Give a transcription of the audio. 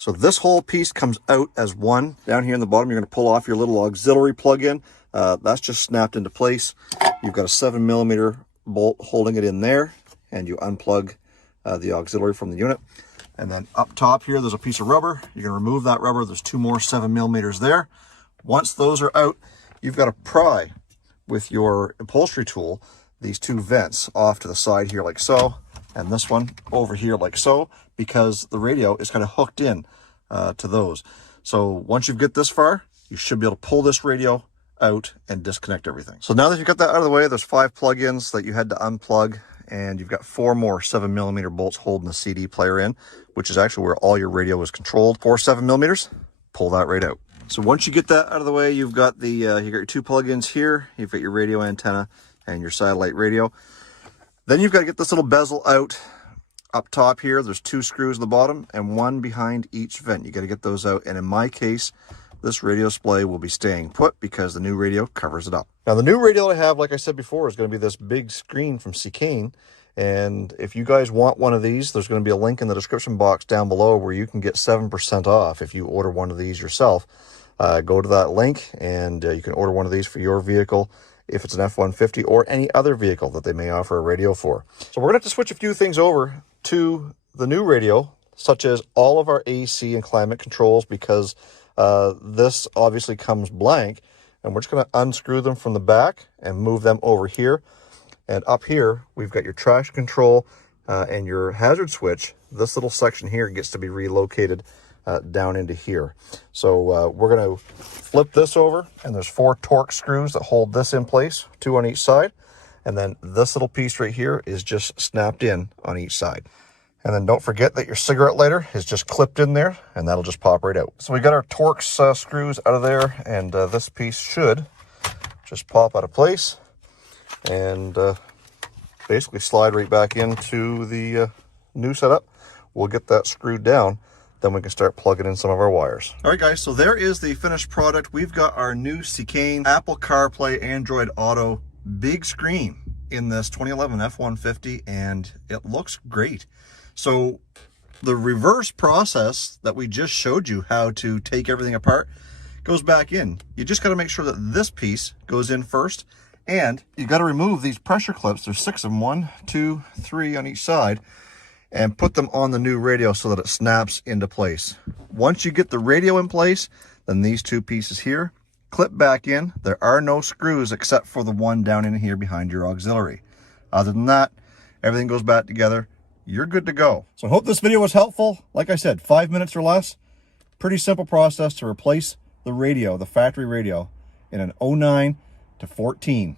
So this whole piece comes out as one. Down here in the bottom, you're going to pull off your little auxiliary plug-in. That's just snapped into place. You've got a 7mm bolt holding it in there, and you unplug the auxiliary from the unit. And then up top here, there's a piece of rubber. You're going to remove that rubber. There's 2 more 7mm there. Once those are out, you've got to pry with your upholstery tool these 2 vents off to the side here like so, and this one over here like so, because the radio is kind of hooked in to those. So once you get this far, you should be able to pull this radio out and disconnect everything. So now that you've got that out of the way, there's 5 plug-ins that you had to unplug, and you've got 4 more 7mm bolts holding the CD player in, which is actually where all your radio is controlled. 4 7mm, pull that right out. So once you get that out of the way, you've got the you got your 2 plug-ins here, you've got your radio antenna and your satellite radio. Then you've got to get this little bezel out. Up top here, there's 2 screws at the bottom and 1 behind each vent. You got to get those out, and in my case, this radio display will be staying put because the new radio covers it up. Now the new radio that I have, like I said before, is going to be this big screen from Seekane. And if you guys want one of these, there's going to be a link in the description box down below where you can get 7% off if you order one of these yourself. Go to that link and you can order one of these for your vehicle if it's an F-150 or any other vehicle that they may offer a radio for. So we're going to have to switch a few things over to the new radio, such as all of our AC and climate controls, because this obviously comes blank, and we're just going to unscrew them from the back and move them over here. And up here, we've got your traction control and your hazard switch. This little section here gets to be relocated down into here. So we're going to flip this over, and there's 4 torque screws that hold this in place, 2 on each side. And then this little piece right here is just snapped in on each side. And then don't forget that your cigarette lighter is just clipped in there, and that'll just pop right out. So we got our Torx screws out of there, and this piece should just pop out of place and basically slide right back into the new setup. We'll get that screwed down, then we can start plugging in some of our wires. All right, guys, so there is the finished product. We've got our new Seekane Apple CarPlay Android Auto big screen in this 2011 F-150, and it looks great. So the reverse process that we just showed you how to take everything apart goes back in. You just got to make sure that this piece goes in first, and you got to remove these pressure clips. There's 6 of them, 1, 2, 3 on each side, and put them on the new radio so that it snaps into place. Once you get the radio in place, then these 2 pieces here clip back in. There are no screws except for the one down in here behind your auxiliary. Other than that, everything goes back together. You're good to go. So I hope this video was helpful. Like I said, 5 minutes or less. Pretty simple process to replace the radio, the factory radio, in an 09 to 14